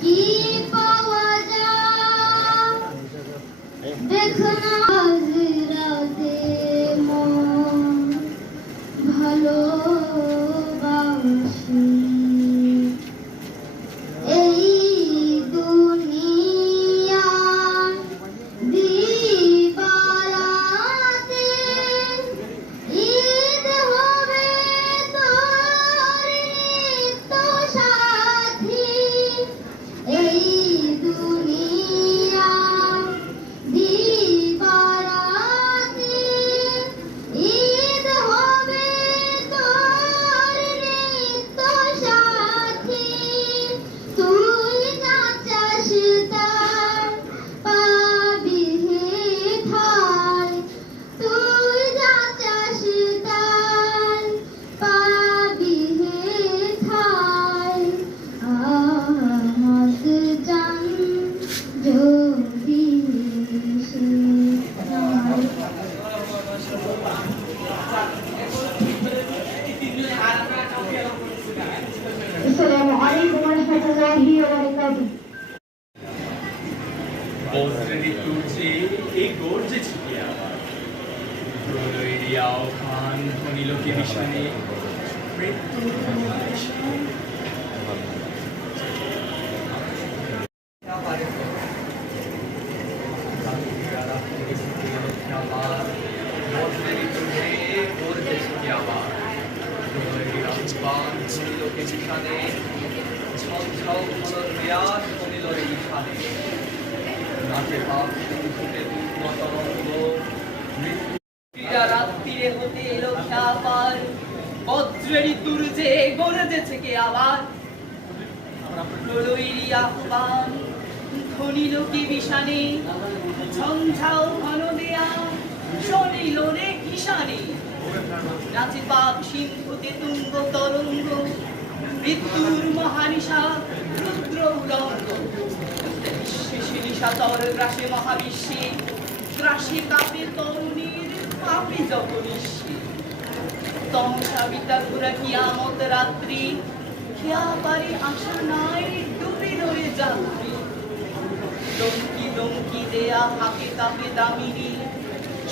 কি পাওয়া যায়? দেখনা হাজরাতে মন ভালোবাসি। বজ্রেরই তুর্যে এই গর্জে ছিপে আবার। প্রলয় রিয়াও খান ধনিল কে মিশনে মৃত্যুর Thank you. নিশানে। ক্রীড়া রাত্রিরে হতে এলো খ্যাপার বজ্রেরই তুরজে গরজেছে কে আবার প্রলয়েরই আহ্বান ধনিল কি বিষানে, ঝঞ্ঝাও ঘন দেয়া, শনিল রে কিষানে নাচে পাপ সিন্ধুতে তুঙ্গ তরঙ্গ মৃত্যুর মহানিশা রুদ্র উলঙ্গ শেষে নিশাতর গ্রাসে মহাবিশ্বে, গ্রাসে কাপে তরুণীর পাপে যত নিঃশ্বে। তমসা বিতা ঘুরা কিয়ামত রাত্রি, খেয়া পারে আশা নাই, ডুবে রয়ে যাত্রী। ডঙ্কি ডঙ্কি দেয়া হাতে কাপে দামিনী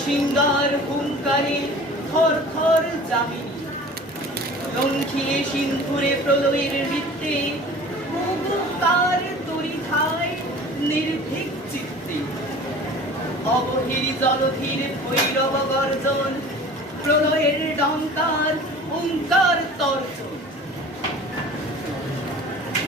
সিঙ্গার হুঙ্কারে থর থর জামিনী লঙ্ঘিয়ে সিন্ধুরে প্রলয়ের বৃত্তে তার তরি খায় নির্ভীক চিত্তে। অবহির জলধীর ভৈরব গর্জন, প্রলয়ের ডঙ্কার ওঙ্কার তর্জন।